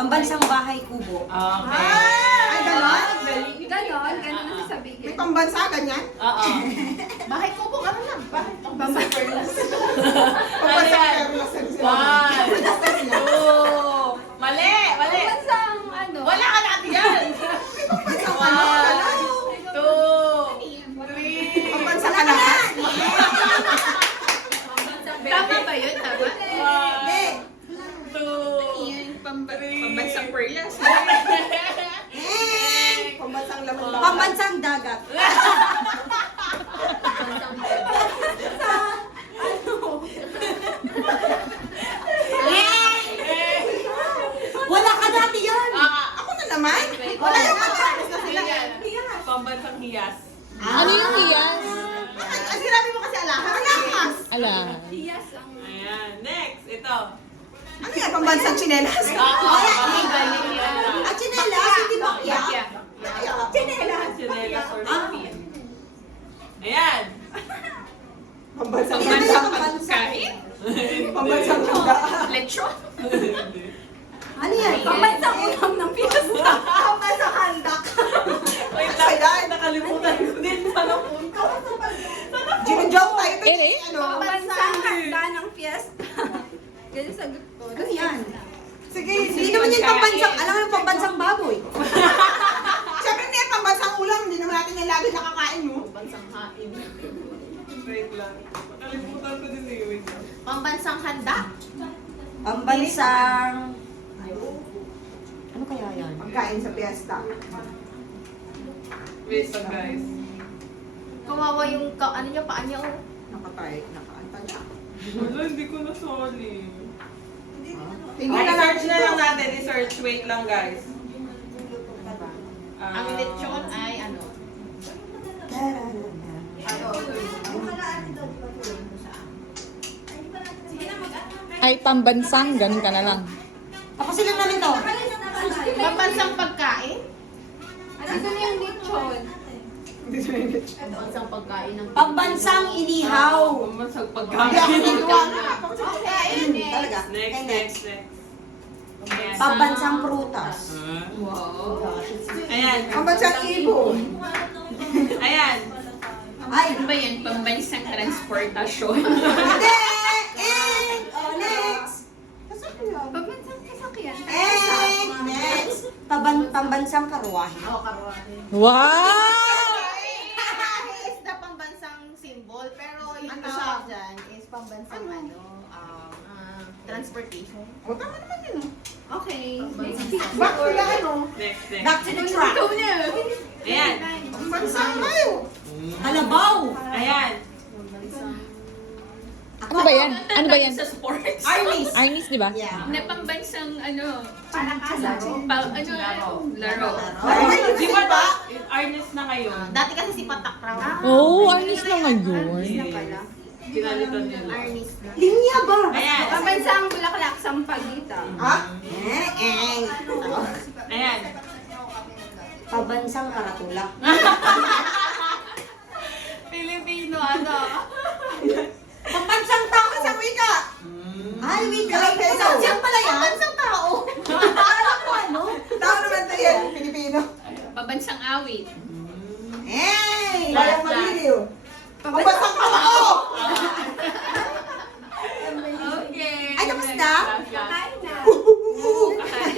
Pambansang bahay kubo. Okay. Ay, ganon? Ganon ang sasabihin. May pambansa, ganyan? Oo. Bahay ko po, ano lang? Bahay ko. Pambansa Ano yan? Perlas na sila. 1, 2. Mali! Mali! Pambansang ano? Wala ka natin yan! Pambansang ano? 1, 2, 3. Pambansa ka naman? Tama ba yun? Tama? 1, 2, Pambansang perlas. Pambansang laman. Pambansang dagat. Wala ka natin yan. Ako na naman? Wala yung matapos na sila. Pambansang hiyas. Ano yung hiyas? Ay, sinabi mo kasi alahas. Alahas. Ala. Yes, ang... Ayan. Next. Ito. Ano yan? Pambansang tsinelas? At chinelas, hindi bakya. Tsinelas. Chinelas or spin. Ayan. Pambansang Hindi handa. naman pambansang. Pambansang handa. Lechon. Ano yan? Pambansang ulam ng piyesta. Pambansang handak. Wait lang. Nakalimutan ko din sa napunto. Ginunjong tayo. Ito Ere? yung ano. Pambansang handa ng piyesta. Ganyan sagot ko. Ano yan? Sige, Hindi naman yan pambansang, alam mo yung pambansang baboy. Siyempre hindi yan pambansang ulam. Hindi naman natin yung lagi nakakain mo. Pambansang hain. Wait lang. Nakalimutan ko din eh. Wait lang. Pambansang handa. Pambansang... Ano kaya yan? Pagkain sa piyesta. Wait lang guys. Kawawa yung, ano niya, paa niya, oh. Nakatay, nakaanta niya. Wala, hindi ko nasali. Tingnan Okay, na search na lang natin. I-search. Wait lang guys. Ang lechon ay, ano? Ay, pambansang, ganun ka na lang. Ako sila namin to. Pambansang pagkain? Ano na yung lechon? Pambansang pagkain ng Pambansang inihaw. Pambansang Hindi ako pagkain. naniwala. Talaga. Next, next, next. Ayan. Pambansang prutas. Wow. Ayan. Pambansang ibon. Ayan. Ay, Ano ba yan? Pambansang transportasyon. hindi! Oh, next! Pambansang kasakyan. Next! Pambansang karuwahe. Oo, karuwahe. Wow! Is the pambansang symbol, pero yung Ano tawag dyan is pambansang transportation. O, tama naman yun. Okay. Back to the ano? Next, next. Back to the track. Ikaw na. Ayan. Pambansang mayo. Halabaw! Ayan. Ano ba yan? Ano ba yan? Sa sports. Arnis! Arnis, di ba? Yeah. Na pambansang ano, Laro. laro. Di ba ba? Arnest na ngayon. Dati kasi si Patak Raw. Oo, Arnis na ngayon. Pinalitan nila. Arnis na. Linya ba? Ayan. Pambansang bulaklak, sampagita. Ha? Ayan. Pambansang karatula. Filipino, ano? Pambansang tao. Pambansang wika. Ay, wait ka. Ilang peso? Pambansang pala yan? Pambansang tao. Alam ko ano? Tao naman to yan, Pilipino. Pambansang awit. Layang maliliw. Pambansang palao. Okay. Ay, tapos na? Kain